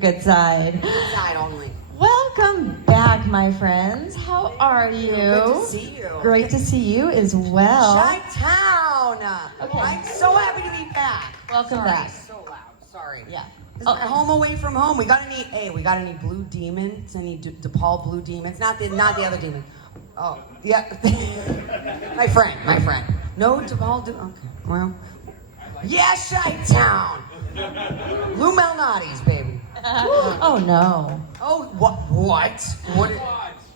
good side. Good side only. Welcome back, my friends. How are you? Good to see you. Great to see you as well. Chi-Town. Okay. I'm so happy to be back. Welcome back. So loud. Sorry. Yeah. This is my home away from home. We got any blue demons? Any DePaul blue demons? Not the other demon. Oh, yeah. my friend. No DePaul. Okay. Well. Yeah, Chi-Town. Lou Malnati's, baby. Oh no. Oh, what?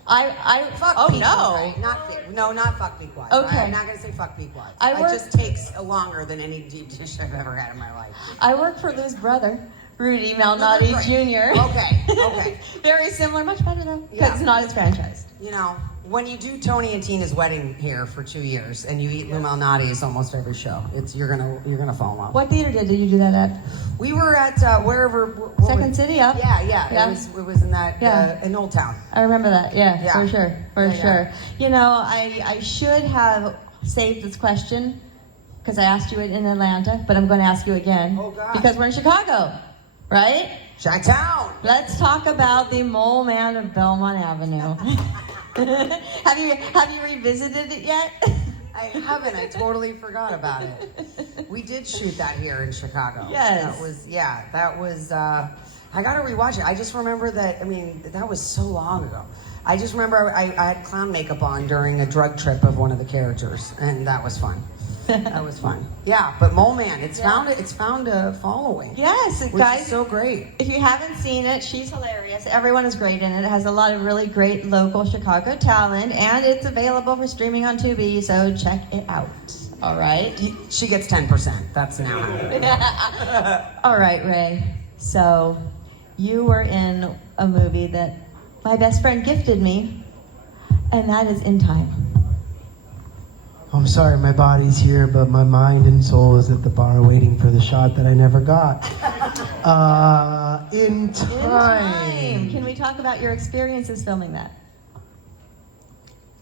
I Fuck oh Pequod, no. right? Not fuck Pequod. Okay. I'm not gonna say fuck Pequod. I It work- just takes longer than any deep dish I've ever had in my life. I work for Lou's brother, Rudy Malnati Right. Jr. Okay. Very similar, much better though, because Yeah. it's not as franchised. You know, when you do Tony and Tina's wedding here for 2 years and you eat Lou Malnati's almost every show, you're gonna fall in love. What theater did you do that at? We were at wherever. Second City up? Yeah. It was in that in Old Town. I remember that. Yeah. For sure. Yeah. Sure. You know, I should have saved this question because I asked you it in Atlanta, but I'm going to ask you again. Oh, God. Because we're in Chicago, right? Chi-Town. Let's talk about the Mole Man of Belmont Avenue. have you revisited it yet? I haven't. I totally forgot about it. We did shoot that here in Chicago. Yes. That was. I got to rewatch it. I just remember that. I mean, that was so long ago. I just remember I had clown makeup on during a drug trip of one of the characters, and that was fun. That was fun. Yeah, but Mole Man, it's found a following. Yes, which guys. is so great. If you haven't seen it, she's hilarious. Everyone is great in it. It has a lot of really great local Chicago talent, and it's available for streaming on Tubi, so check it out. All right? She gets 10%. That's now happening. All right, Ray. So, you were in a movie that my best friend gifted me, and that is In Time. I'm sorry, my body's here, but my mind and soul is at the bar waiting for the shot that I never got. In Time. Can we talk about your experiences filming that?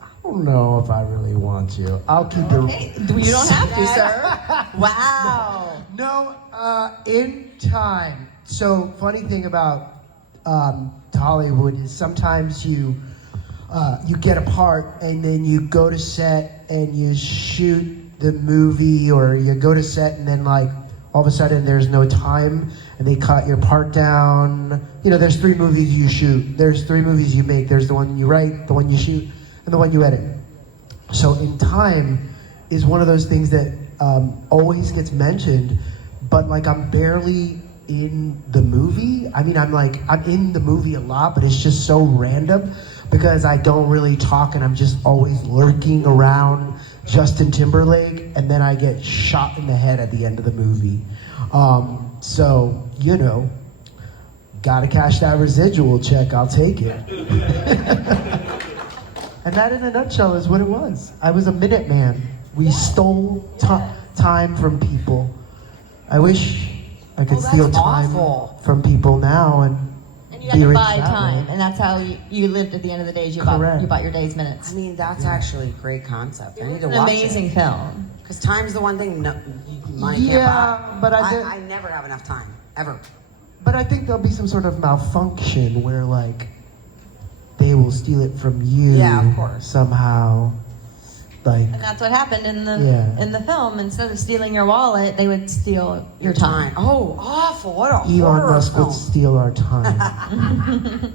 I don't know if I really want to. I'll keep it. Okay. You don't have to, sir. Wow. No, In Time. So, funny thing about Hollywood is sometimes you get a part and then you go to set and you shoot the movie, or you go to set and then like all of a sudden there's no time and they cut your part down. You know, there's 3 movies you shoot. There's 3 movies you make. There's the one you write, the one you shoot, and the one you edit. So In Time is one of those things that always gets mentioned, but like I'm barely in the movie. I mean, I'm in the movie a lot, but it's just so random because I don't really talk and I'm just always lurking around Justin Timberlake, and then I get shot in the head at the end of the movie. So, you know, gotta cash that residual check, I'll take it. And that in a nutshell is what it was. I was a Minuteman. We stole time from people. I wish I could steal time from people now and you had to buy time, and that's how you lived at the end of the day. You bought your day's minutes. I mean, that's actually a great concept. I need to It's an watch amazing film. Because time's the one thing money can't buy. But I never have enough time, ever. But I think there'll be some sort of malfunction where, like, they will steal it from you. Yeah, of course. Somehow. Like, And that's what happened in the film. Instead of stealing your wallet, they would steal your time. Oh, awful! What a Elon horror Musk film. would steal our time.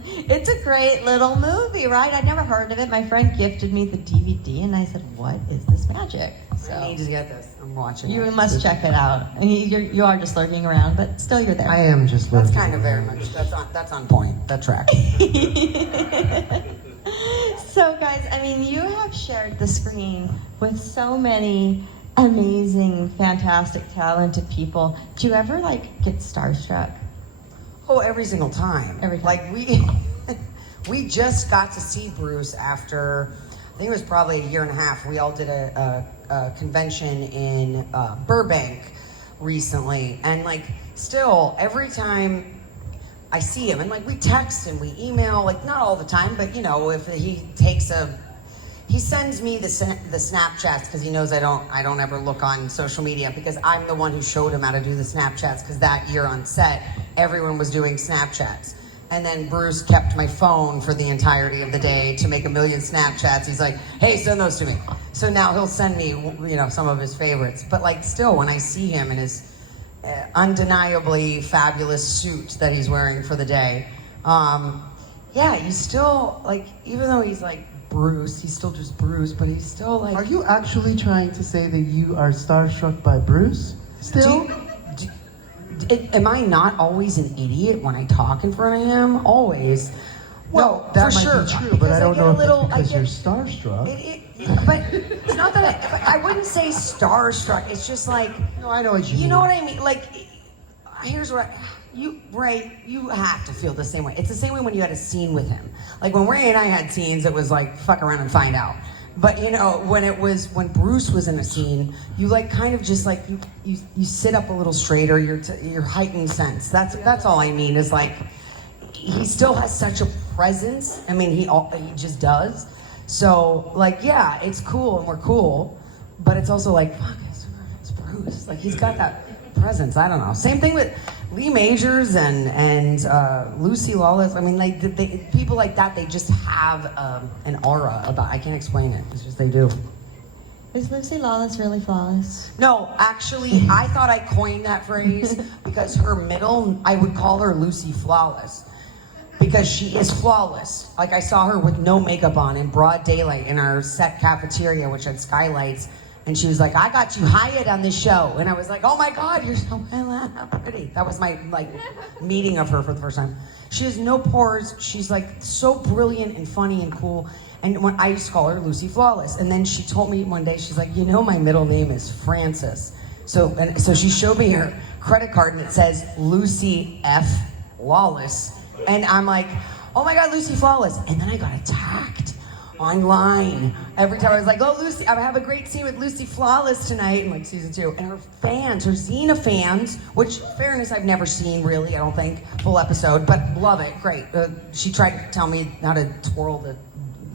It's a great little movie, right? I'd never heard of it. My friend gifted me the DVD, and I said, "What is this magic?" So I need to get this. I'm watching. you it. must check it out. I mean, you are just lurking around, but still, you're there. I am just That's lurking kind of very much. That's on point. That track. So, guys, I mean, you have shared the screen with so many amazing, fantastic, talented people. Do you ever, like, get starstruck? Oh, every single time. Every time. Like we just got to see Bruce after, I think it was probably a year and a half. We all did a convention in Burbank recently, and like still every time I see him, and like we text and we email, like not all the time, but you know, if he takes he sends me the Snapchats because he knows I don't ever look on social media because I'm the one who showed him how to do the Snapchats because that year on set everyone was doing Snapchats. And then Bruce kept my phone for the entirety of the day to make a million Snapchats. He's like, hey, send those to me. So now he'll send me, some of his favorites. But like still, when I see him in his undeniably fabulous suit that he's wearing for the day, he's still like, even though he's like Bruce, he's still just Bruce, but he's still like... Are you actually trying to say that you are starstruck by Bruce still? Am I not always an idiot when I talk in front of him? Always. Well, that might sure. be true, but I don't know if it's because you're starstruck. But it's not that I wouldn't say starstruck. It's just like... No, I know what you mean. You know what I mean? Like, here's what Ray, you have to feel the same way. It's the same way when you had a scene with him. Like when Ray and I had scenes, it was like, fuck around and find out. But when Bruce was in a scene, you like kind of just like, you sit up a little straighter, your heightened sense. That's all I mean is like, he still has such a presence. I mean, he just does. So like, yeah, it's cool and we're cool, but it's also like, fuck, it's Bruce. Like he's got that presence. I don't know. Same thing with Lee Majors and Lucy Lawless. I mean, like people like that, they just have an aura about. I can't explain it. It's just they do. Is Lucy Lawless really flawless? No, actually, I thought I coined that phrase because her middle, I would call her Lucy Flawless because she is flawless. Like I saw her with no makeup on in broad daylight in our set cafeteria, which had skylights. And she was like, I got you hired on this show. And I was like, oh my God, you're so pretty. That was my meeting of her for the first time. She has no pores. She's like so brilliant and funny and cool. And when I used to call her Lucy Flawless. And then she told me one day, she's like, my middle name is Frances. So she showed me her credit card and it says Lucy F. Lawless. And I'm like, oh my God, Lucy Flawless. And then I got attacked online. Every time I was like, oh, Lucy, I have a great scene with Lucy Flawless tonight in like season 2. And her fans, her Xena fans, which fairness I've never seen really, I don't think, full episode, but love it, great. She tried to tell me how to twirl the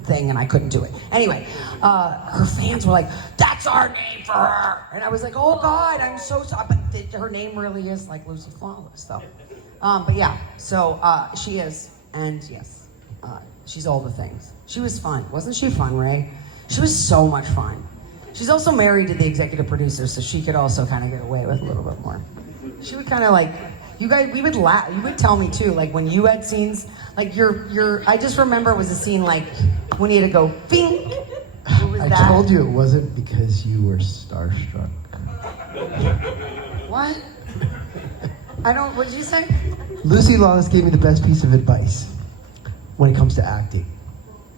thing and I couldn't do it. Anyway, her fans were like, that's our name for her. And I was like, oh God, I'm so sorry. But her name really is like Lucy Flawless though. But yeah, so she is, and yes, she's all the things. She was fun. Wasn't she fun, Ray? She was so much fun. She's also married to the executive producer, so she could also kind of get away with a little bit more. She would kind of like, you guys, we would laugh. You would tell me too, like when you had scenes, like I just remember it was a scene like when you had to go, bing. What was I that? told you it wasn't because you were starstruck. What? What did you say? Lucy Lawless gave me the best piece of advice when it comes to acting.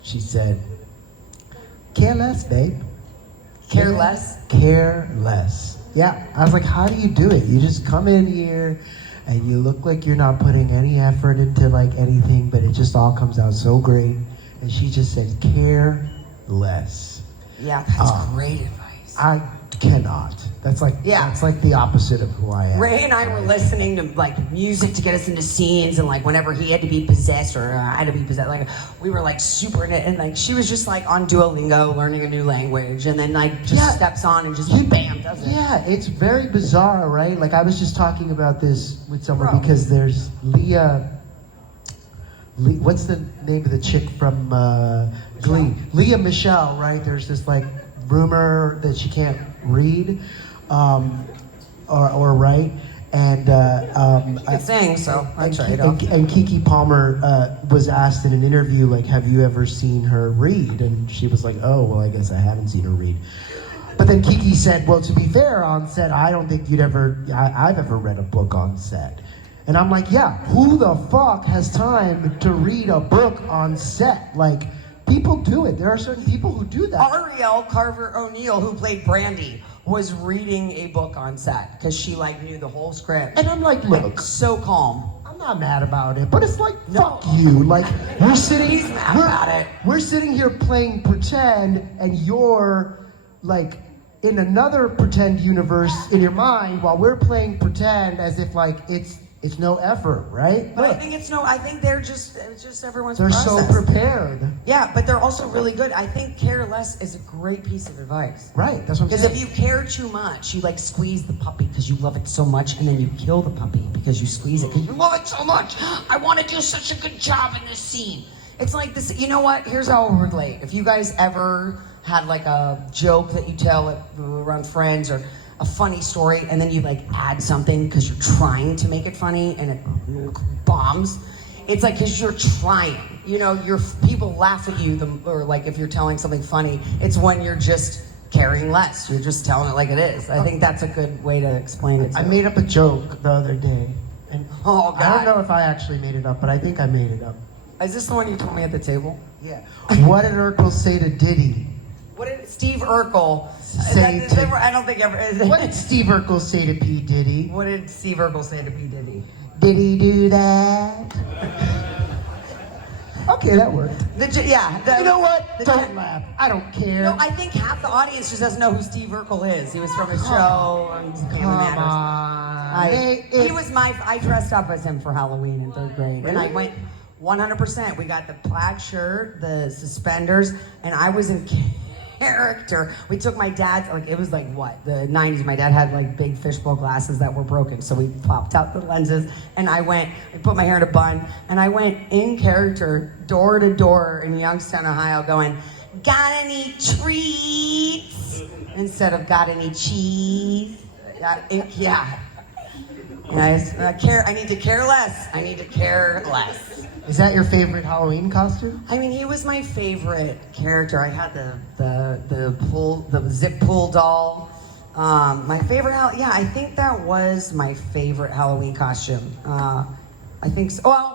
She said, care less, babe. Care less? Care less. Yeah, I was like, how do you do it? You just come in here and you look like you're not putting any effort into like anything, but it just all comes out so great. And she just said, care less. Yeah, that's great advice. I cannot. That's like the opposite of who I am. Ray and I were listening to like music to get us into scenes, and like whenever he had to be possessed or I had to be possessed, like we were like super in it, and like she was just like on Duolingo learning a new language, and then like just steps on and just bam does it. Yeah, it's very bizarre, right? Like I was just talking about this with someone because there's Leah. What's the name of the chick from Glee? Leah Michelle, right? There's this like rumor that she can't read or write, and I sing, so I tried. And Kiki Palmer was asked in an interview, like, have you ever seen her read? And she was like, oh, well, I guess I haven't seen her read. But then Kiki said, well, to be fair, on set, I don't think I've ever read a book on set. And I'm like, yeah, who the fuck has time to read a book on set? Like, people do it. There are certain people who do that. Ariel Carver O'Neill, who played Brandy, was reading a book on set because she like knew the whole script. And I'm like, look, so calm. I'm not mad about it, but it's like, fuck you. Like, we're sitting, He's mad about it. We're sitting here playing pretend, and you're like in another pretend universe in your mind while we're playing pretend as if like it's no effort, right? But I think it's I think it's just everyone's They're process. so prepared. Yeah, but they're also really good. I think care less is a great piece of advice. Right, that's what I'm Because saying. if you care too much, you like squeeze the puppy because you love it so much, and then you kill the puppy because you squeeze it because you love it so much. I want to do such a good job in this scene. It's like this. You know what? Here's how I would relate. If you guys ever had like a joke that you tell around friends or a funny story, and then you like add something because you're trying to make it funny, and it bombs. It's like because you're trying. You know, people laugh at you, or like if you're telling something funny, it's when you're just caring less. You're just telling it like it is. I think that's a good way to explain it. I made up a joke the other day. And Oh, God. I don't know if I actually made it up, but I think I made it up. Is this the one you told me at the table? Yeah. What did Urkel say to Diddy? What did Steve Urkel Say to- I don't think ever. What did Steve Urkel say to P. Diddy? What did Steve Urkel say to P. Diddy? Did he do that? Okay, that worked. You know what? Don't laugh. I don't care. No, I think half the audience just doesn't know who Steve Urkel is. He was from a show on Family Come Matters. on. He was I dressed up as him for Halloween in 3rd grade. And I went 100%. We got the plaid shirt, the suspenders, and I was in character. We took my dad's, like, it was like what? The 90s. My dad had like big fishbowl glasses that were broken. So we popped out the lenses, and I put my hair in a bun, and I went in character, door to door in Youngstown, Ohio, going, "Got any treats?" Instead of "Got any cheese?" Yeah. Guys, I need to care less. I need to care less. Is that your favorite Halloween costume? I mean, he was my favorite character. I had the zip pull doll. My favorite, I think that was my favorite Halloween costume. I think so. Well,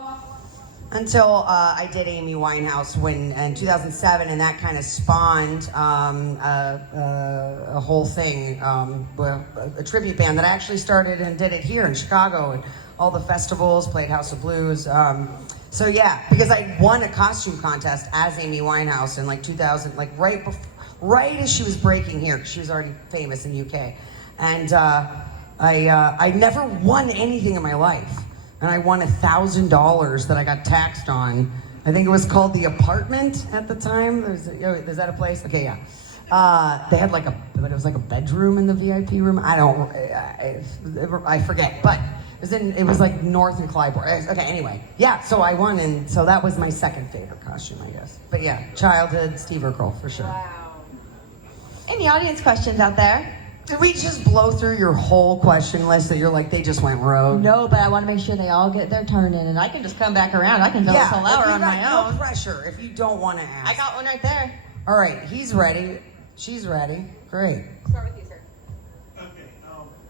until I did Amy Winehouse in 2007, and that kind of spawned a whole thing, a tribute band that I actually started and did it here in Chicago, and all the festivals, played House of Blues. So yeah, because I won a costume contest as Amy Winehouse in like 2000, like right as she was breaking here, 'cause she was already famous in UK, and I never won anything in my life. And I won $1,000 that I got taxed on. I think it was called The Apartment at the time. Is that a place? Okay, yeah. They had but it was like a bedroom in the VIP room. I forget, but it was like North and Clybourne. Okay, anyway. Yeah, so I won, and so that was my second favorite costume, I guess. But yeah, childhood Steve Urkel, for sure. Wow. Any audience questions out there? Did we just blow through your whole question list that you're like, they just went rogue? No, but I want to make sure they all get their turn in, and I can just come back around. I can fill this whole hour on my own. No pressure if you don't want to ask. I got one right there. All right, he's ready. She's ready. Great. Start with you, sir. Okay,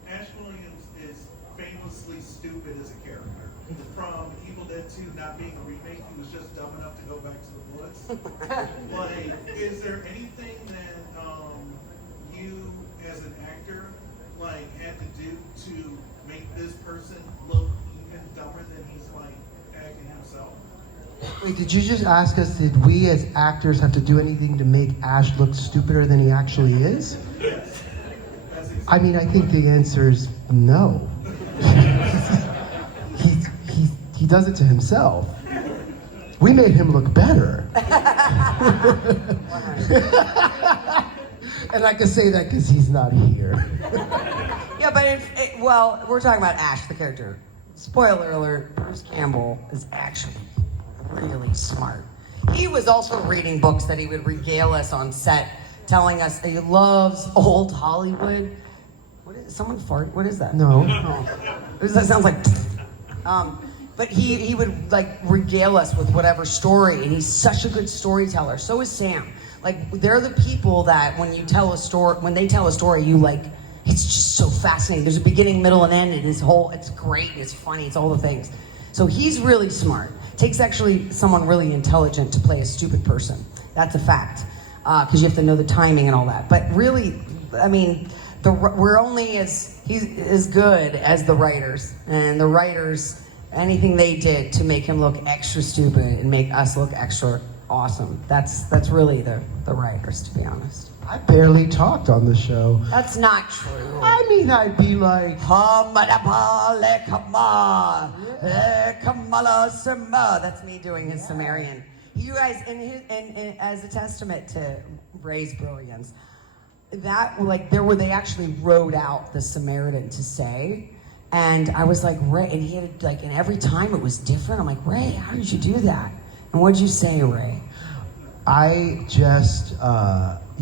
Ash Williams is famously stupid as a character. From Evil Dead 2 not being a remake, he was just dumb enough to go back to the woods. Like, is there anything that you, as an actor, like had to do to make this person look even dumber than he's like acting himself? Wait, did you just ask us, did we as actors have to do anything to make Ash look stupider than he actually is? Yes. I mean, I think the answer is no. He does it to himself. We made him look better. And I can say that because he's not here. Yeah, but well, we're talking about Ash, the character. Spoiler alert, Bruce Campbell is actually really smart. He was also reading books that he would regale us on set, telling us that he loves old Hollywood. What is someone fart? What is that? No. Oh. That sounds like. But he would like regale us with whatever story, and he's such a good storyteller. So is Sam. Like, they're the people that when they tell a story, you like, it's just so fascinating. There's a beginning, middle, and end, and it's great, it's funny, it's all the things. So he's really smart. Takes actually someone really intelligent to play a stupid person. That's a fact, because you have to know the timing and all that. But really, I mean, we're only as good as the writers, and the writers, anything they did to make him look extra stupid and make us look extra awesome. That's really the writers, to be honest. I barely talked on the show. That's not true. I mean, I'd be like, That's me doing his Sumerian. You guys, and as a testament to Ray's brilliance, that they actually wrote out the Samaritan to say, and I was like, Ray, and he had and every time it was different. I'm like, Ray, how did you do that? And what'd you say, Ray? I just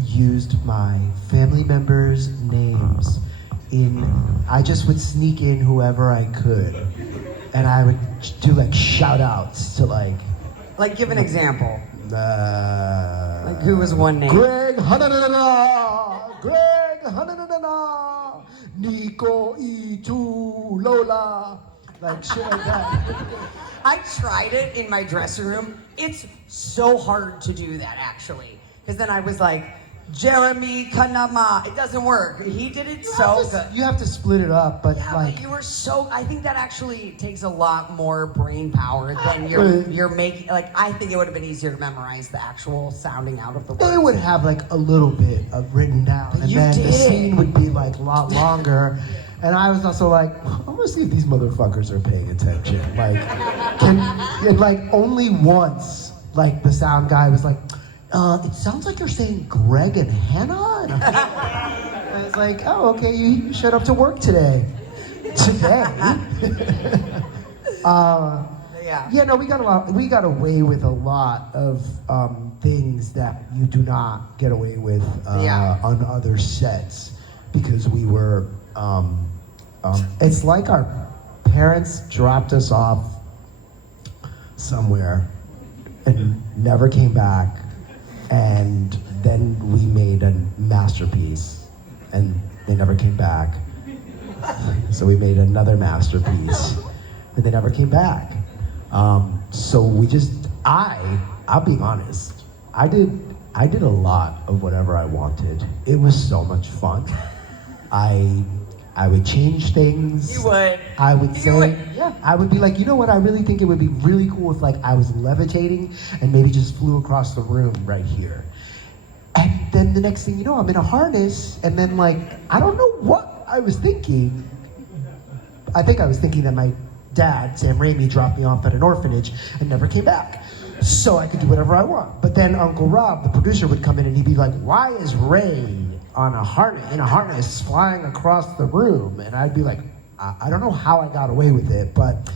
used my family members' names I just would sneak in whoever I could, and I would do shout outs to give an example. Who was one name? Greg Hananana, Greg Hananana, Nico E2 Lola, shit like that. I tried it in my dressing room. It's so hard to do that, actually. Because then I was like, Jeremy Kanama. It doesn't work. He did it so good. You have to split it up, but but you were so. I think that actually takes a lot more brain power than you're making. I think it would have been easier to memorize the actual sounding out of the words. They would have a little bit of written down, and then the scene would be a lot longer. And I was also I'm gonna see if these motherfuckers are paying attention. Only once, the sound guy was it sounds like you're saying Greg and Hannah. And I was like, oh, okay, you showed up to work today. Yeah, no, we got away with a lot of things that you do not get away with on other sets because we were. It's like our parents dropped us off somewhere and never came back, and then we made a masterpiece, and they never came back. So we made another masterpiece, and they never came back. So I'll be honest, I did a lot of whatever I wanted. It was so much fun. I would change things. You would. I would say, yeah. I would be you know what? I really think it would be really cool if I was levitating and maybe just flew across the room right here. And then the next thing you know, I'm in a harness, and then I don't know what I was thinking. I think I was thinking that my dad, Sam Raimi, dropped me off at an orphanage and never came back. So I could do whatever I want. But then Uncle Rob, the producer, would come in and he'd be like, why is Ray in a harness flying across the room? And I'd be like, I don't know how I got away with it, but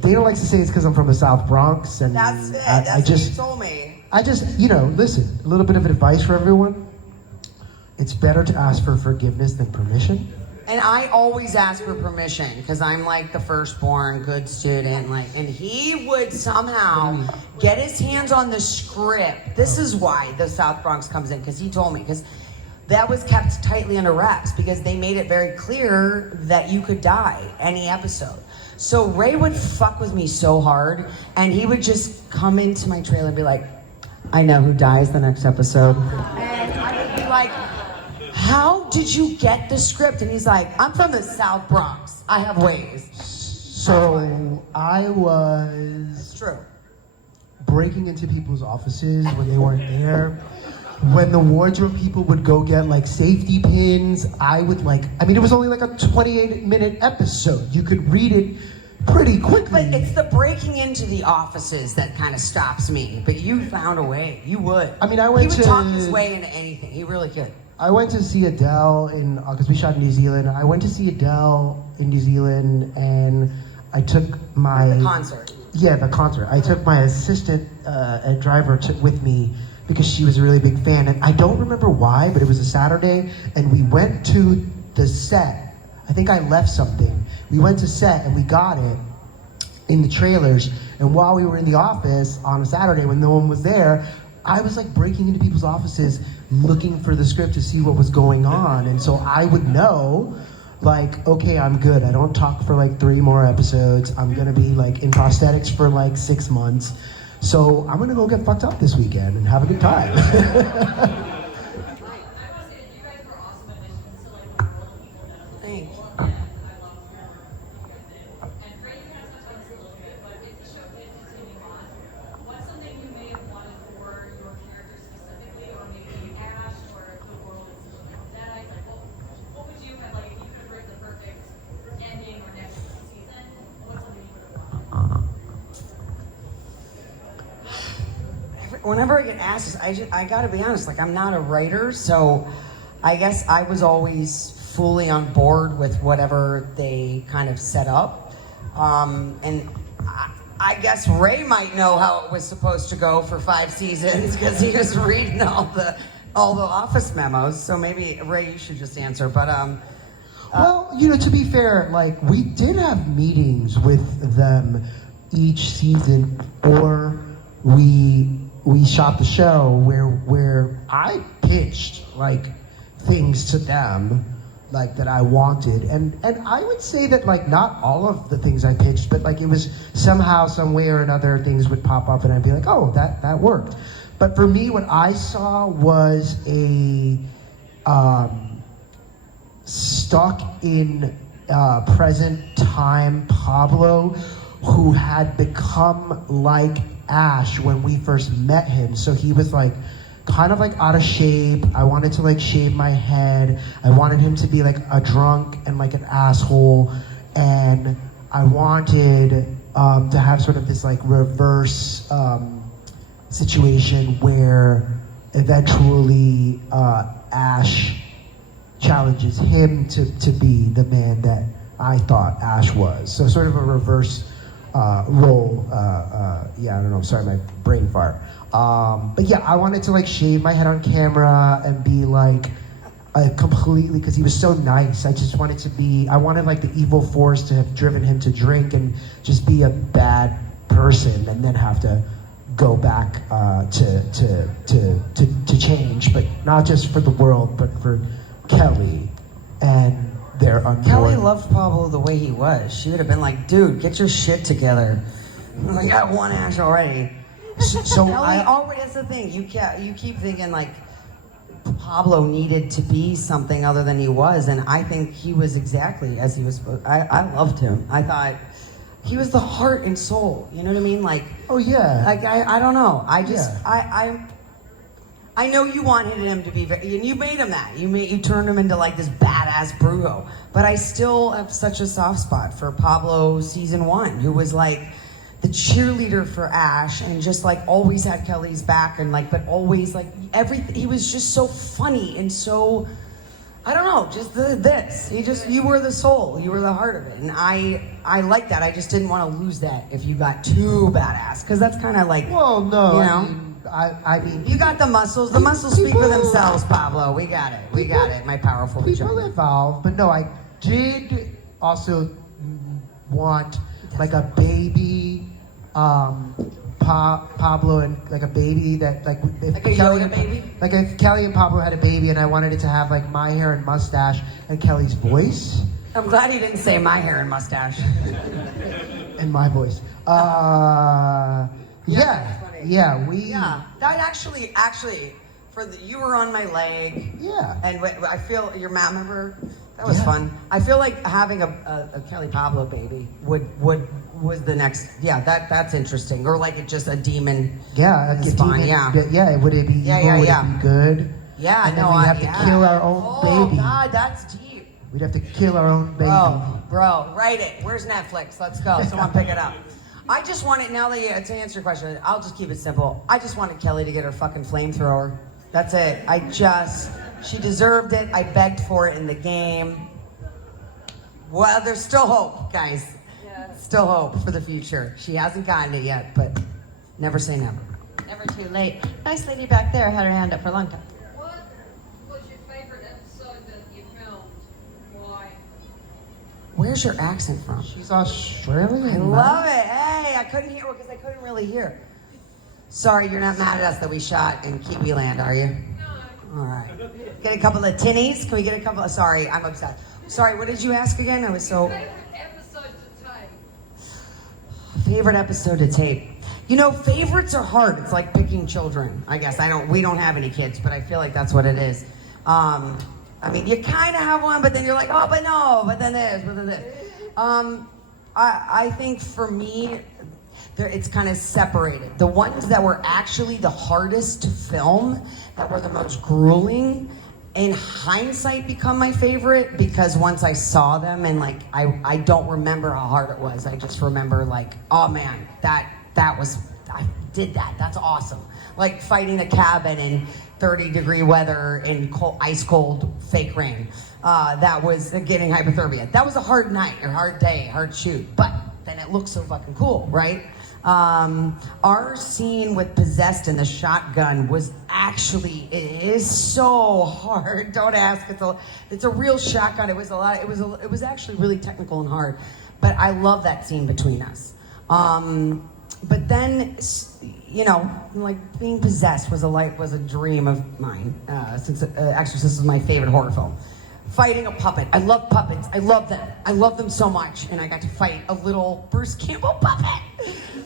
Dana likes to say it's because I'm from the South Bronx, and that's it. That's what you told me. I just, listen, a little bit of advice for everyone. It's better to ask for forgiveness than permission. And I always ask for permission because I'm the firstborn good student. And he would somehow get his hands on the script. This is why the South Bronx comes in, because he told me, because that was kept tightly under wraps because they made it very clear that you could die any episode. So Ray would fuck with me so hard, and he would just come into my trailer and be like, I know who dies the next episode. And I would be like, how did you get the script? And he's like, I'm from the South Bronx. I have ways. So I was True. breaking into people's offices when they weren't there. When the wardrobe people would go get safety pins, I would it was only a 28-minute episode. You could read it pretty quickly. But it's the breaking into the offices that kind of stops me. But you found a way. You would. I He would talk his way into anything. He really could. I went to see Adele because we shot in New Zealand. I went to see Adele in New Zealand, and I took my... The concert. Yeah, the concert. I took my assistant and driver with me because she was a really big fan. And I don't remember why, but it was a Saturday, and we went to the set. I think I left something. We went to set, and we got it in the trailers. And while we were in the office on a Saturday when no one was there, I was breaking into people's offices looking for the script to see what was going on. And so I would know, okay, I'm good. I don't talk for 3 more episodes. I'm gonna be in prosthetics for 6 months. So I'm gonna go get fucked up this weekend and have a good time. Thank you. whenever I get asked this, I gotta be honest, like I'm not a writer, so I guess I was always fully on board with whatever they kind of set up. And I guess Ray might know how it was supposed to go for 5 seasons because he was reading all the office memos. So maybe Ray, you should just answer. But well, to be fair, like we did have meetings with them each season, or we shot the show where I pitched like things to them like that I wanted, and I would say that like not all of the things I pitched, but like it was somehow, some way or another, things would pop up and I'd be like, oh, that worked. But for me, what I saw was a stuck in present time Pablo who had become like Ash when we first met him. So he was like kind of like out of shape. I wanted to like shave my head. I wanted him to be like a drunk and like an asshole. And I wanted to have sort of this like reverse situation where eventually Ash challenges him to be the man that I thought Ash was. So sort of a reverse role. Yeah, I don't know. Sorry, my brain fart. But yeah, I wanted to like shave my head on camera and be like completely, because he was so nice. I just wanted to be, I wanted like the evil force to have driven him to drink and just be a bad person and then have to go back to change, but not just for the world, but for Kelly and their unborn. Kelly loved Pablo the way he was. She would have been like, dude, get your shit together. I got one ash already. So Kelly always, that's the thing. You keep thinking like Pablo needed to be something other than he was, and I think he was exactly as he was supposed. I loved him. I thought he was the heart and soul. You know what I mean? Like, oh yeah. Like I don't know. I just Yeah. I know you wanted him to be very, and you made him that. You turned him into like this badass Brujo. But I still have such a soft spot for Pablo season 1, who was like the cheerleader for Ash and just like always had Kelly's back and like, but always like everything. He was just so funny and so, I don't know, just this. You were the soul. You were the heart of it. And I like that. I just didn't want to lose that if you got too badass. Because that's kind of like, well, no, you know. I mean, You got the muscles. The muscles speak for themselves, Pablo. We got it. We got it. My powerful people vagina. evolve, but no, I did also want like a baby Pablo and like a baby that like if Like a Kelly Yoda and, baby? like if Kelly and Pablo had a baby and I wanted it to have like my hair and mustache and Kelly's voice I'm glad he didn't say my hair and mustache. and my voice. Yeah, That actually, you were on my leg. Yeah. And I feel your mom. Remember, that was Yeah. fun. I feel like having a Kelly Pablo baby was the next. Yeah, that's interesting. Or like it just a demon. Yeah, It's fine, yeah. Yeah, would it be evil? Yeah, Would yeah. it be good? Yeah, And no, then we'd have to kill our own baby. Oh God, that's deep. We'd have to kill our own baby. Bro, write it. Where's Netflix? Let's go. Someone pick it up. I just wanted, now that to answer your question, I'll just keep it simple. I just wanted Kelly to get her fucking flamethrower. That's it. She deserved it. I begged for it in the game. Well, there's still hope, guys. Yeah. Still hope for the future. She hasn't gotten it yet, but never say never. Never too late. Nice lady back there had her hand up for a long time. What was your favorite episode that you filmed? Why? Where's your accent from? She's Australian. I love it. Hey, I couldn't hear because I couldn't really hear. Sorry, you're not mad at us that we shot in Kiwi Land, are you? No. All right. Get a couple of tinnies? Can we get a couple of... Sorry, I'm upset. Sorry, what did you ask again? I was so... Favorite episode to tape? Favorite episode to tape. You know, favorites are hard. It's like picking children. I guess we don't have any kids, but I feel like that's what it is. I mean, you kind of have one, but then you're like, oh, but no, but then this, but then this. I think for me, it's kind of separated. The ones that were actually the hardest to film, that were the most grueling, in hindsight become my favorite because once I saw them and like, I don't remember how hard it was. I just remember like, oh man, that I did that. That's awesome. Like fighting a cabin in 30-degree weather in ice cold fake rain. That was getting hypothermia. That was a hard night, or hard day, hard shoot. But then it looked so fucking cool, right? Our scene with Possessed and the shotgun was actually, it is so hard. Don't ask. It's a real shotgun. It was actually really technical and hard. But I love that scene between us. But then, you know, like being possessed was a dream of mine. Since Exorcist is my favorite horror film. Fighting a puppet. I love puppets. I love them. I love them so much. And I got to fight a little Bruce Campbell puppet.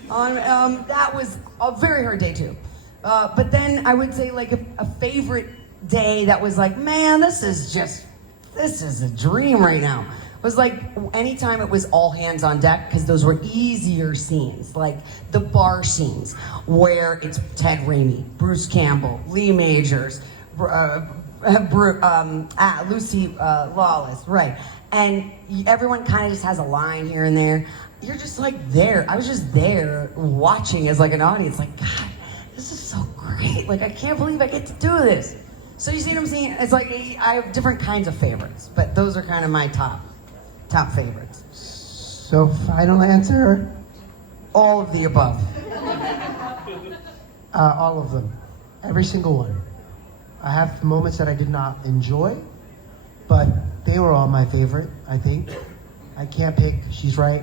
That was a very hard day too. But then I would say like a favorite day that was like, man, this is a dream right now. Was like anytime it was all hands on deck, because those were easier scenes, like the bar scenes where it's Ted Raimi, Bruce Campbell, Lee Majors, Lucy Lawless, right? And everyone kind of just has a line here and there. You're just like there. I was just there watching as like an audience, like, God, this is so great. Like, I can't believe I get to do this. So you see what I'm saying? It's like I have different kinds of favorites, but those are kind of my top favorites. So final answer? All of the above. All of them. Every single one. I have moments that I did not enjoy, but they were all my favorite, I think. I can't pick. She's right.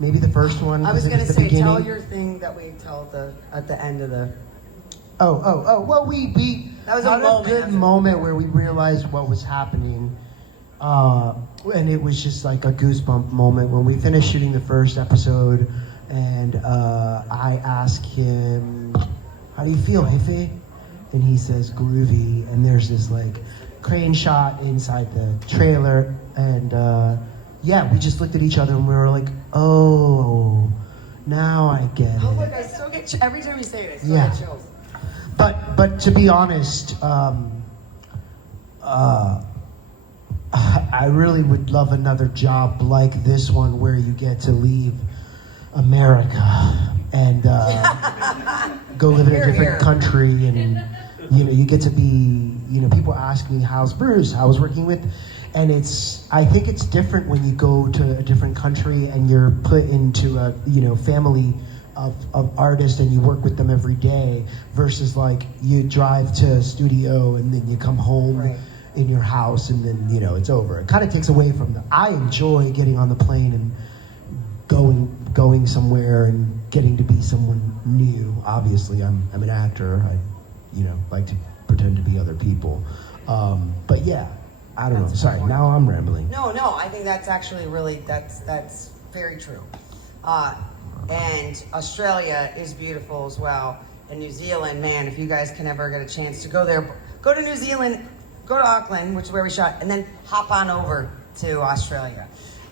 Maybe the first one. I was going to the say, beginning. tell your thing that we tell at the end of the... Oh. Well, we That was a had moment. good moment where we realized what was happening. And it was just like a goosebump moment when we finished shooting the first episode, and I asked him, how do you feel, Hefe? And he says, groovy. And there's this like crane shot inside the trailer, and yeah, we just looked at each other and we were like, oh, now I get it. Oh, look, I still get every time you say it, I still Yeah. get chills. But to be honest, I really would love another job like this one where you get to leave America and go live in a different country, and you get to be, people ask me, how's Bruce, how's working with, and I think it's different when you go to a different country and you're put into a family of artists and you work with them every day versus like you drive to a studio and then you come home. Right. In your house and then it's over. It kind of takes away from I enjoy getting on the plane and going somewhere and getting to be someone new. Obviously I'm an actor. I like to pretend to be other people. But yeah, I don't know. Sorry, now I'm rambling. No, I think that's actually really, that's very true. And Australia is beautiful as well. And New Zealand, man, if you guys can ever get a chance to go there, go to New Zealand, go to Auckland, which is where we shot, and then hop on over to Australia.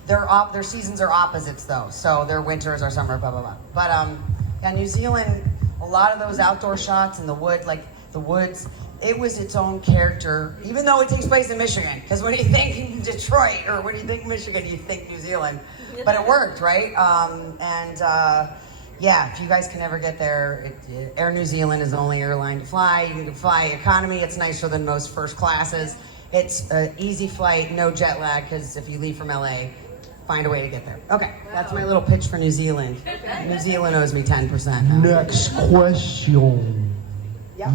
Their seasons are opposites though, so their winter is our summer, blah, blah, blah. But yeah, New Zealand, a lot of those outdoor shots in the woods, it was its own character, even though it takes place in Michigan. Because when you think Detroit or when you think Michigan, you think New Zealand. But it worked, right? Yeah, if you guys can ever get there, Air New Zealand is the only airline to fly. You can fly economy. It's nicer than most first classes. It's an easy flight, no jet lag, because if you leave from LA, find a way to get there. Okay, that's my little pitch for New Zealand. New Zealand owes me 10% now. Next question. Yep,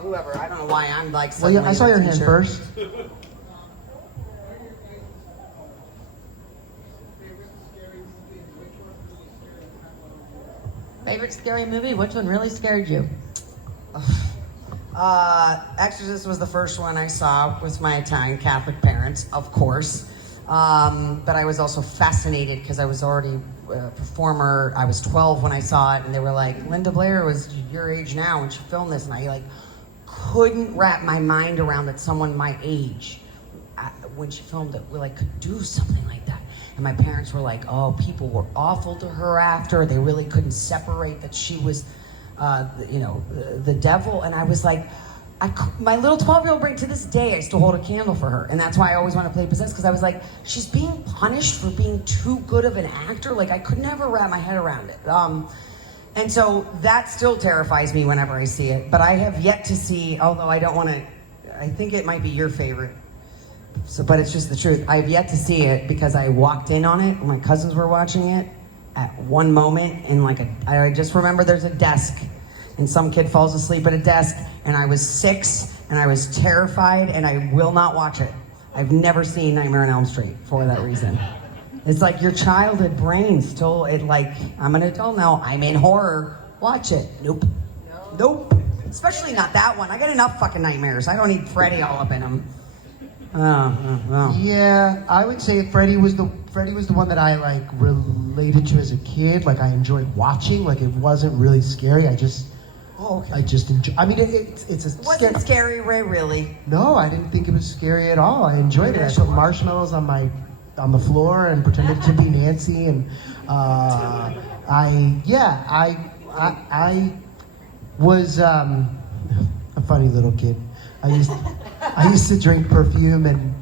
whoever. I don't know why I'm like... Well, yeah, I saw your hand first. Favorite scary movie? Which one really scared you? Exorcist was the first one I saw with my Italian Catholic parents, of course. But I was also fascinated because I was already a performer. I was 12 when I saw it, and they were like, Linda Blair was your age now when she filmed this, and I couldn't wrap my mind around that someone my age, when she filmed it, could do something like that. And my parents were like, oh, people were awful to her after. They really couldn't separate that she was, the devil. And I was like, my little 12-year-old brain, to this day, I still hold a candle for her. And that's why I always want to play Possessed, because I was like, she's being punished for being too good of an actor. I could never wrap my head around it. And so that still terrifies me whenever I see it. But I have yet to see, although I don't want to, I think it might be your favorite. So, but it's just the truth. I've yet to see it because I walked in on it. My cousins were watching it at one moment, and I just remember there's a desk, and some kid falls asleep at a desk, and I was 6, and I was terrified, and I will not watch it. I've never seen Nightmare on Elm Street for that reason. It's like your childhood brain still, I'm an adult now, I'm in horror, watch it. Nope. Nope. Especially not that one. I got enough fucking nightmares. I don't need Freddy all up in them. Oh. Yeah, I would say Freddy was the one that I like related to as a kid. Like I enjoyed watching. Like it wasn't really scary. I just enjoy. I mean, it's a. Wasn't scary, Ray? Really? No, I didn't think it was scary at all. I enjoyed it. I put marshmallows on the floor and pretended to be Nancy, and I was a funny little kid. I used to drink perfume and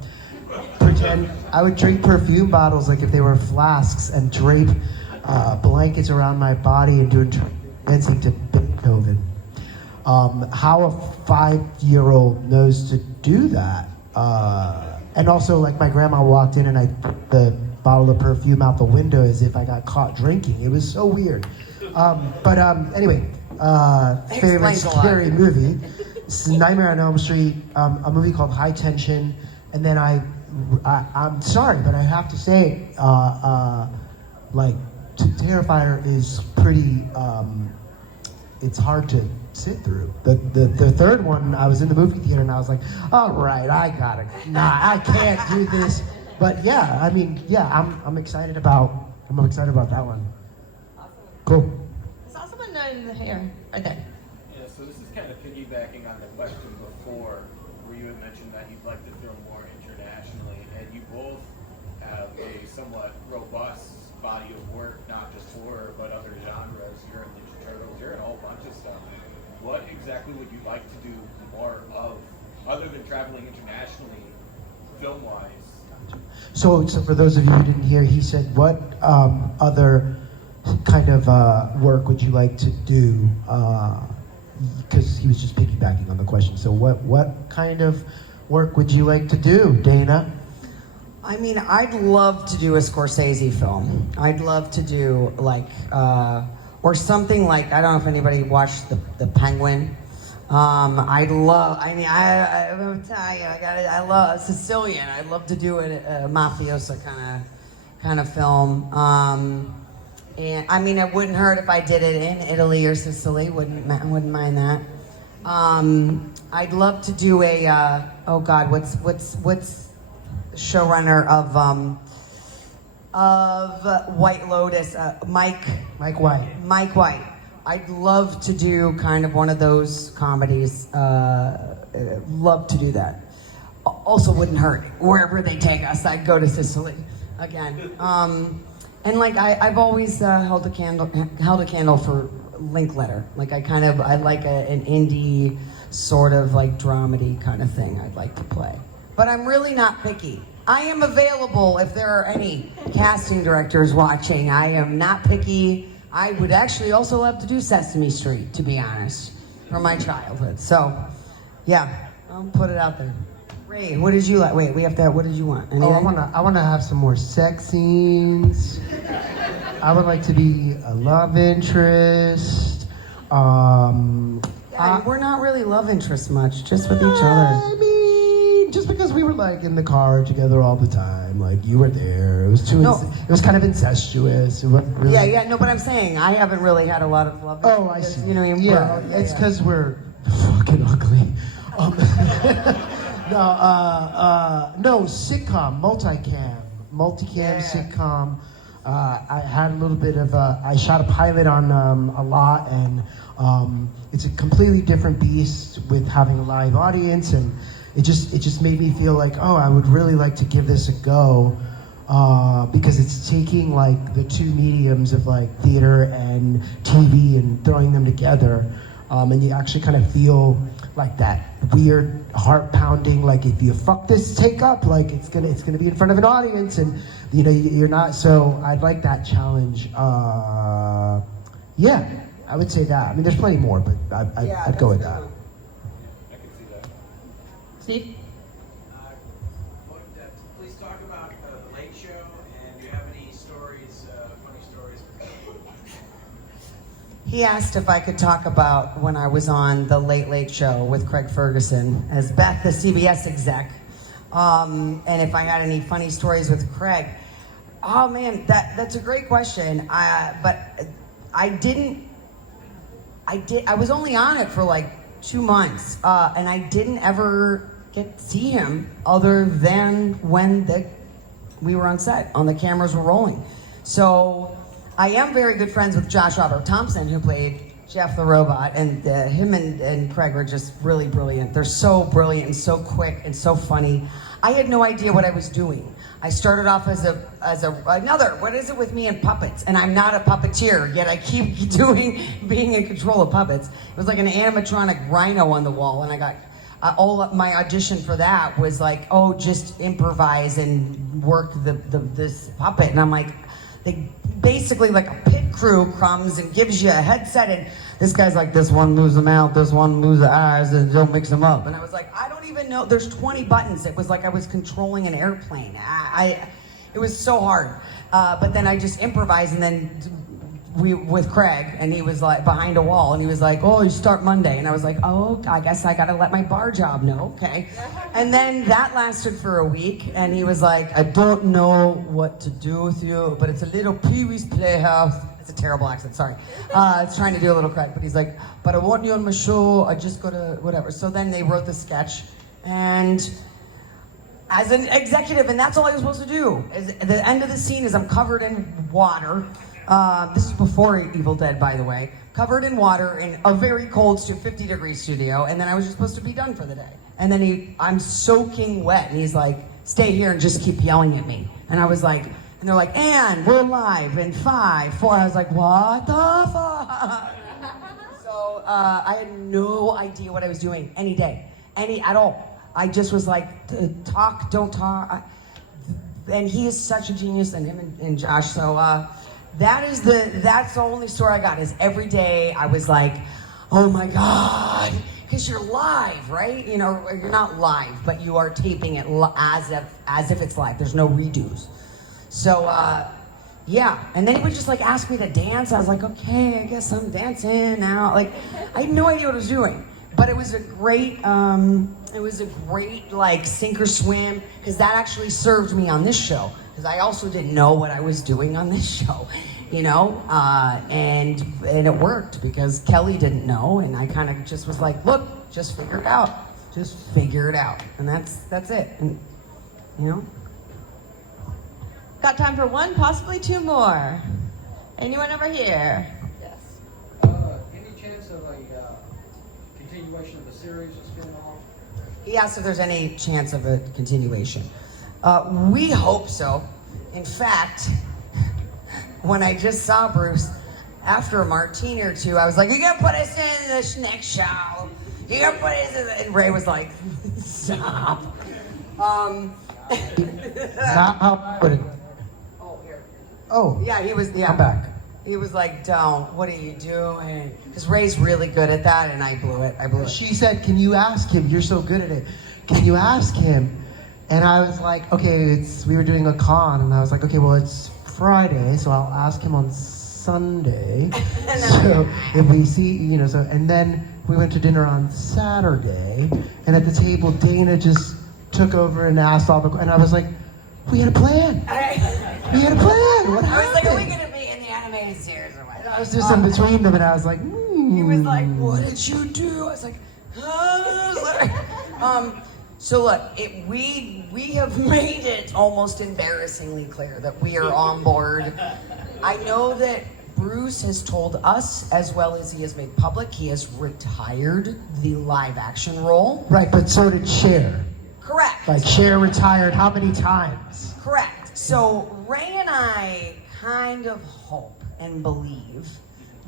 pretend I would drink perfume bottles like if they were flasks and drape blankets around my body and doing dancing to Beethoven. How a 5-year-old knows to do that. And also, like, my grandma walked in and I put the bottle of perfume out the window as if I got caught drinking. It was so weird. Anyway, favorite scary movie. This is Nightmare on Elm Street, a movie called High Tension. And then I'm sorry, but I have to say, Terrifier is pretty, it's hard to sit through. The third one, I was in the movie theater and I was like, all right, I can't do this. But yeah, I mean, yeah, I'm excited about that one. Cool. I saw someone in the hair right there. Yeah, so this is kind of piggybacking on the question before, where you had mentioned that you'd like to film more internationally, and you both have a somewhat robust body of work, not just horror, but other genres. You're in Ninja Turtles, you're in a whole bunch of stuff. What exactly would you like to do more of, other than traveling internationally, film-wise? So for those of you who didn't hear, he said, what other kind of work would you like to do? Because he was just piggybacking on the question. So what kind of work would you like to do, Dana? I mean, I'd love to do a Scorsese film. I'd love to do or something like, I don't know if anybody watched the Penguin. I love Sicilian. I'd love to do a mafiosa kind of film. And I mean, it wouldn't hurt if I did it in Italy or Sicily. Wouldn't mind that. I'd love to do what's showrunner of White Lotus, Mike White. I'd love to do kind of one of those comedies. Love to do that. Also wouldn't hurt. Wherever they take us, I'd go to Sicily again. And I've always held a candle for Linklater. I like an indie sort of dramedy kind of thing I'd like to play. But I'm really not picky. I am available if there are any casting directors watching. I am not picky. I would actually also love to do Sesame Street, to be honest, from my childhood. So, yeah, I'll put it out there. Ray, what did you like? Wait, we have to. What did you want? Anything? I wanna have some more sex scenes. I would like to be a love interest. We're not really love interests much, just with each other. I mean, just because we were in the car together all the time, you were there. It was it was kind of incestuous. It wasn't really... Yeah. No, but I'm saying I haven't really had a lot of love. Oh, I see. You know what I mean? Yeah, it's because we're fucking ugly. No, sitcom, multicam sitcom. I had a little bit of I shot a pilot on a lot, and it's a completely different beast with having a live audience, and it just made me feel like, oh, I would really like to give this a go, because it's taking the two mediums of theater and TV and throwing them together, and you actually kind of feel that weird heart pounding, if you fuck this take up, it's gonna be in front of an audience, and you're not. So I'd like that challenge. Yeah, I would say that. I mean, there's plenty more, but I'd go with that. I can see that. Steve? Please talk about the Late Show, and do you have any stories, funny stories? He asked if I could talk about when I was on the Late Late Show with Craig Ferguson as Beth, the CBS exec, and if I had any funny stories with Craig. Oh man, that's a great question. But I was only on it for like 2 months, and I didn't ever get to see him other than when we were on set, the cameras were rolling. So I am very good friends with Josh Otto Thompson, who played Jeff the Robot, and him and Craig are just really brilliant. They're so brilliant and so quick and so funny. I had no idea what I was doing. I started off as another, what is it with me and puppets? And I'm not a puppeteer, yet I keep being in control of puppets. It was like an animatronic rhino on the wall, and I got, my audition for that was like, oh, just improvise and work this puppet. And I'm like, they basically like a pit crew comes and gives you a headset, and this guy's like, this one moves the mouth, this one moves the eyes, and don't mix them up. And I was like, I don't even know. There's 20 buttons. It was like I was controlling an airplane. It was so hard. But then I just improvised, and then with Craig, and he was like behind a wall, and he was like, oh, you start Monday. And I was like, oh, I guess I gotta let my bar job know, okay. And then that lasted for a week, and he was like, I don't know what to do with you, but it's a little Pee-wee's Playhouse. It's a terrible accent, sorry. It's trying to do a little Craig, but he's like, but I want you on my show, I just gotta, whatever. So then they wrote the sketch, and as an executive, and that's all I was supposed to do. The end of the scene is I'm covered in water. This is before Evil Dead, by the way. Covered in water in a very cold 50-degree studio, and then I was just supposed to be done for the day. And then I'm soaking wet, and he's like, stay here and just keep yelling at me. And I was like, and they're like, and we're live in 5, 4. I was like, what the fuck? So I had no idea what I was doing any day, at all. I just was like, talk, don't talk. And he is such a genius, and him and Josh. So that's the only story I got. Is every day I was like, oh my God, because you're live, right? You know, you're not live, but you are taping it as if it's live. There's no redos. So yeah, and then he would just like ask me to dance. I was like, okay, I guess I'm dancing now. Like, I had no idea what I was doing. But it was a great like sink or swim, because that actually served me on this show, because I also didn't know what I was doing on this show, you know, and it worked because Kelly didn't know, and I kind of just was like, look, just figure it out, and that's it, and you know. Got time for one, possibly two more. Anyone over here? Yes. Any chance of a continuation of the series or spin-off? He asked if there's any chance of a continuation. We hope so. In fact, when I just saw Bruce, after a martini or two, I was like, you gotta put us in this next show. You gotta put us in this. And Ray was like, stop. Not how put it. Oh, here. Oh, Yeah, he was, I'm back. He was like, don't, what are you doing? Because Ray's really good at that, and I blew it. She said, can you ask him? You're so good at it. Can you ask him? And I was like, okay, we were doing a con, and I was like, okay, well, it's Friday, so I'll ask him on Sunday. So if we see, you know, so, and then we went to dinner on Saturday, and at the table, Dana just took over and asked all the, and I was like, we had a plan. We had a plan. What happened? I was like, are we going to be in the animated series or what? I was just in between them, and I was like, He was like, what did you do? I was like, so look, we have made it almost embarrassingly clear that we are on board. I know that Bruce has told us, as well as he has made public, he has retired the live action role. right, but so did Cher. Correct. Like, Cher retired how many times? Correct. So Ray and I kind of hope and believe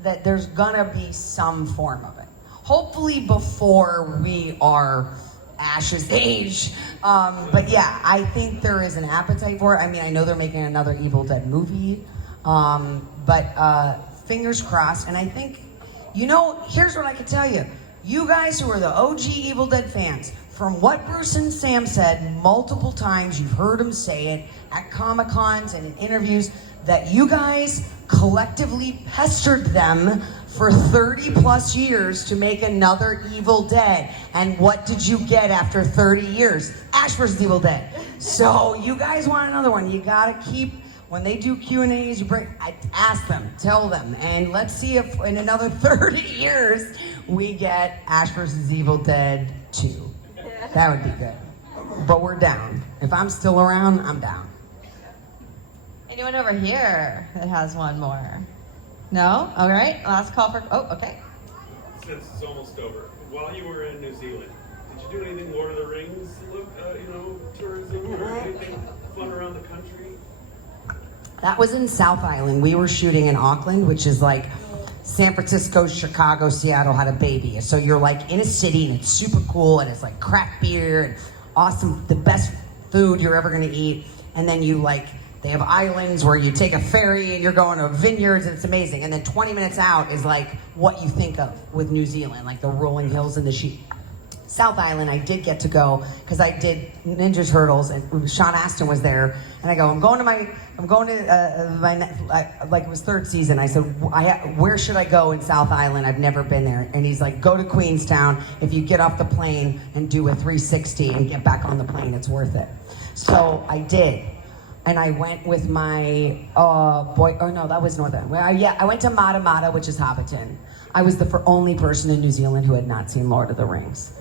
that there's gonna be some form of it. Hopefully before we are Ash's age. But yeah, I think there is an appetite for it. I mean, I know they're making another Evil Dead movie. But fingers crossed. And I think You know, here's what I can tell you. You guys who are the OG Evil Dead fans, from what Bruce and Sam said multiple times, you've heard them say it at Comic-Cons and in interviews, that you guys collectively pestered them for 30 plus years to make another Evil Dead. And what did you get after 30 years? Ash vs. Evil Dead. So you guys want another one. You gotta keep, when they do Q&As, I ask them, tell them, and let's see if in another 30 years we get Ash vs. Evil Dead 2. That would be good. But we're down. If I'm still around, I'm down. Anyone over here that has one more? No? All right. Last call for. Oh, okay. Since it's almost over, while you were in New Zealand, did you do anything Lord of the Rings, tourism or anything fun around the country? That was in South Island. We were shooting in Auckland, which is like San Francisco, Chicago, Seattle had a baby. So you're like in a city and it's super cool and it's like craft beer and awesome, the best food you're ever gonna eat. And then you like, they have islands where you take a ferry and you're going to vineyards and it's amazing. And then 20 minutes out is like what you think of with New Zealand, like the rolling hills and the sheep. South Island, I did get to go because I did Ninja Turtles and Sean Astin was there. And I go, I'm going to my, like it was third season. I said, where should I go in South Island? I've never been there. And he's like, go to Queenstown. If you get off the plane and do a 360 and get back on the plane, it's worth it. So I did. And I went with my that was Northern. I went to Mata Mata, which is Hobbiton. I was the only person in New Zealand who had not seen Lord of the Rings.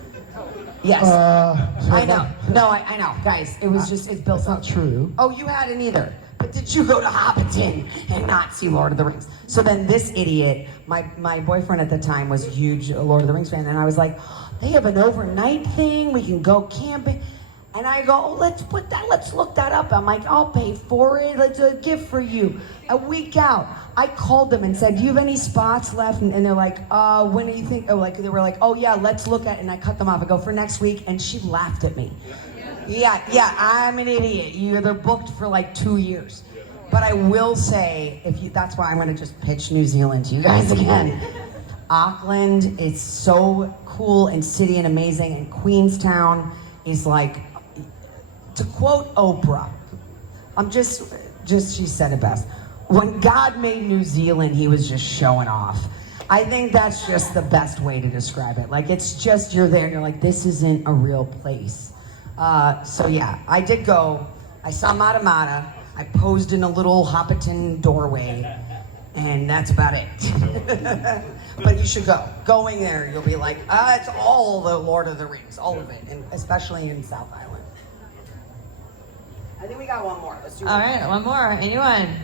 Yes. I know. No, I know. Guys, it was just, it's built up. That's not true. Oh, you hadn't either. But did you go to Hobbiton and not see Lord of the Rings? So then this idiot, my boyfriend at the time was a huge Lord of the Rings fan, and I was like, they have an overnight thing, we can go camping. And I go, let's look that up. I'm like, I'll pay for it. It's a gift for you. A week out, I called them and said, do you have any spots left? And they're like, when do you think? Oh, like they were like, oh yeah, let's look at it. And I cut them off. I go, for next week. And she laughed at me. Yeah, I'm an idiot. They're booked for like 2 years. But I will say, that's why I'm gonna just pitch New Zealand to you guys again. Auckland is so cool and city and amazing. And Queenstown is like, to quote Oprah, she said it best. When God made New Zealand, he was just showing off. I think that's just the best way to describe it. Like, it's just, you're there and you're like, this isn't a real place. So yeah, I did go. I saw Mata Mata. I posed in a little Hobbiton doorway. And that's about it. But you should go. Going there, you'll be like, it's all the Lord of the Rings, all of it, and especially in South Island. I think we got one more. Let's do All right, one more. Anyone?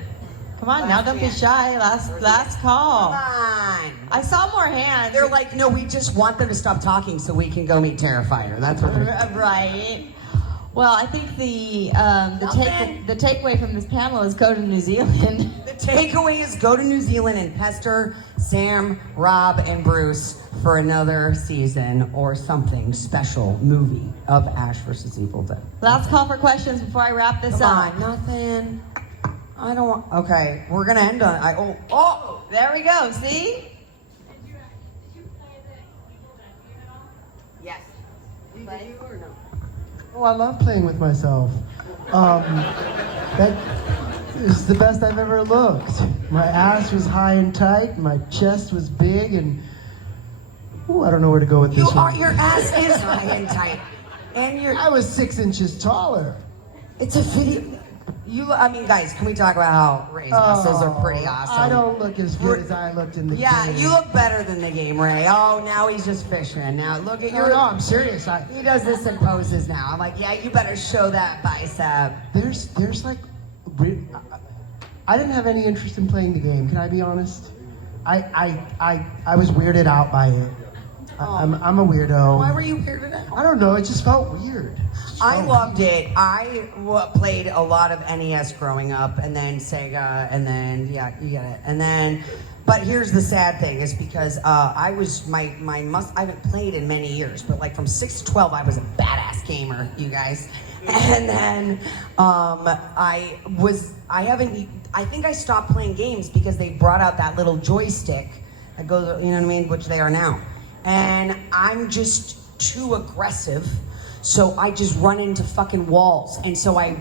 Come on, now don't be shy. Last call. Come on. I saw more hands. They're like, no, we just want them to stop talking so we can go meet Terrifier. That's what they're Right. Well, I think the takeaway from this panel is go to New Zealand. The takeaway is go to New Zealand and pester Sam, Rob, and Bruce for another season or something special movie of Ash vs. Evil Dead. Last call for questions before I wrap this up. Come on, nothing. I don't want. Okay, we're gonna end on. There we go. See? Yes. Did you or no? Oh, I love playing with myself. That is the best I've ever looked. My ass was high and tight, my chest was big, and I don't know where to go with this one. Your ass is high and tight, and I was 6 inches taller. It's a video. Guys, can we talk about how Ray's muscles are pretty awesome? I don't look as good as I looked in the game. Yeah, you look better than the game, Ray. Oh, now he's just fishing. Now look at your. No, I'm serious. He does this in poses now. I'm like, yeah, you better show that bicep. There's like, I didn't have any interest in playing the game. Can I be honest? I was weirded out by it. I'm a weirdo. Why were you weirded out? I don't know. It just felt weird. I loved it. I played a lot of NES growing up, and then Sega, and then you get it. And then, but here's the sad thing: is because I haven't played in many years, but like from 6 to 12, I was a badass gamer, you guys. And then I think I stopped playing games because they brought out that little joystick I go, you know what I mean, which they are now. And I'm just too aggressive, so I just run into fucking walls. And so I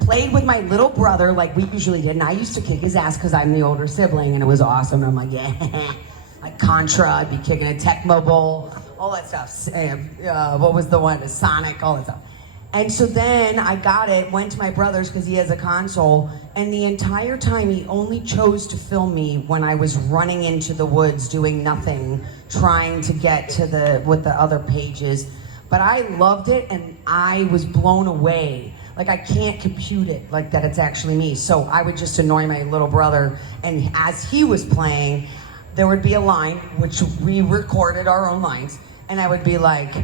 played with my little brother like we usually did, and I used to kick his ass because I'm the older sibling, and it was awesome. And I'm like, yeah, like Contra, I'd be kicking a Tecmo Bowl, all that stuff. What was the one? Sonic, all that stuff. And so then I got it, went to my brother's because he has a console, and the entire time he only chose to film me when I was running into the woods doing nothing, trying to get to with the other pages. But I loved it, and I was blown away. Like, I can't compute it, like that it's actually me. So I would just annoy my little brother, and as he was playing, there would be a line, which we recorded our own lines, and I would be like,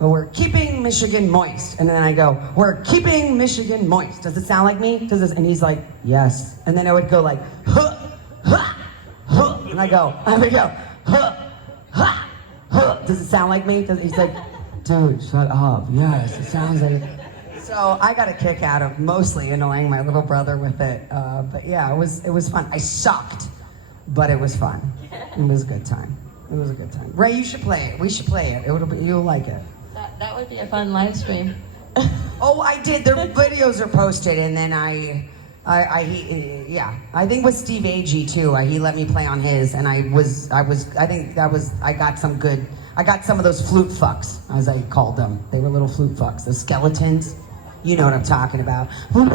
we're keeping Michigan moist. And then I go, we're keeping Michigan moist. Does it sound like me? And he's like, yes. And then I would go like, huh, huh, huh. And I would go, huh, huh, huh. Does it sound like me? He's like, dude, shut up. Yes, it sounds like it. So I got a kick out of mostly annoying my little brother with it. But yeah, it was fun. I sucked, but it was fun. It was a good time. It was a good time. Ray, you should play it. We should play it. You'll like it. That would be a fun live stream. Oh, I did. Their videos are posted, and then I think with Steve Agee too. He let me play on his, and I got some of those flute fucks, as I called them. They were little flute fucks, the skeletons. You know what I'm talking about. And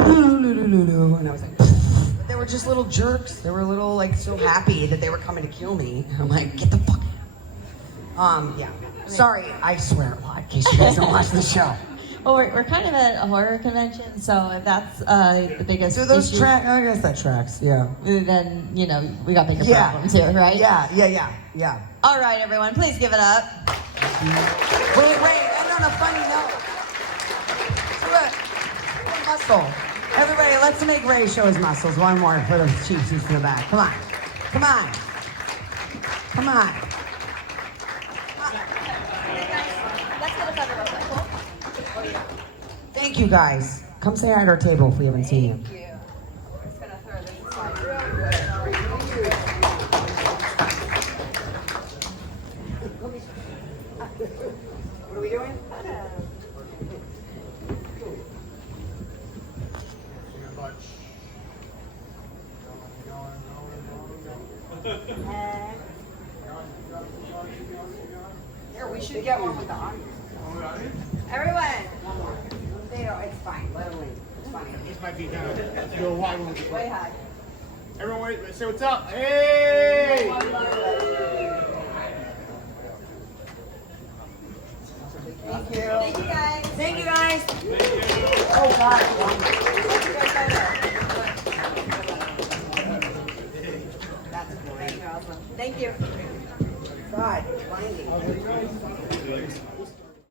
I was like, but they were just little jerks. They were little, like, so happy that they were coming to kill me. I'm like, get the fuck out. Yeah. Sorry, I swear a lot in case you guys don't watch the show. Well, we're kind of at a horror convention, so if that's the biggest Do those issue, track? I guess that tracks. Yeah. then, we got bigger problems here, right? Yeah. All right, everyone, please give it up. Wait, end on a funny note. Do a muscle. Everybody, let's make Ray show his muscles. One more for the cheap seats in the back. Come on. Thank you, guys. Come say hi at our table if we haven't seen you. What are we doing? Here, we should get one with the audience. Everyone. One more. It's fine. Let them leave. It's fine. This might be kind of a little wide one. Way high. Everyone, wait, say what's up. Hey! Thank you. Thank you, guys. Thank you, guys. Oh, God. That's great. Thank you. God, blinding.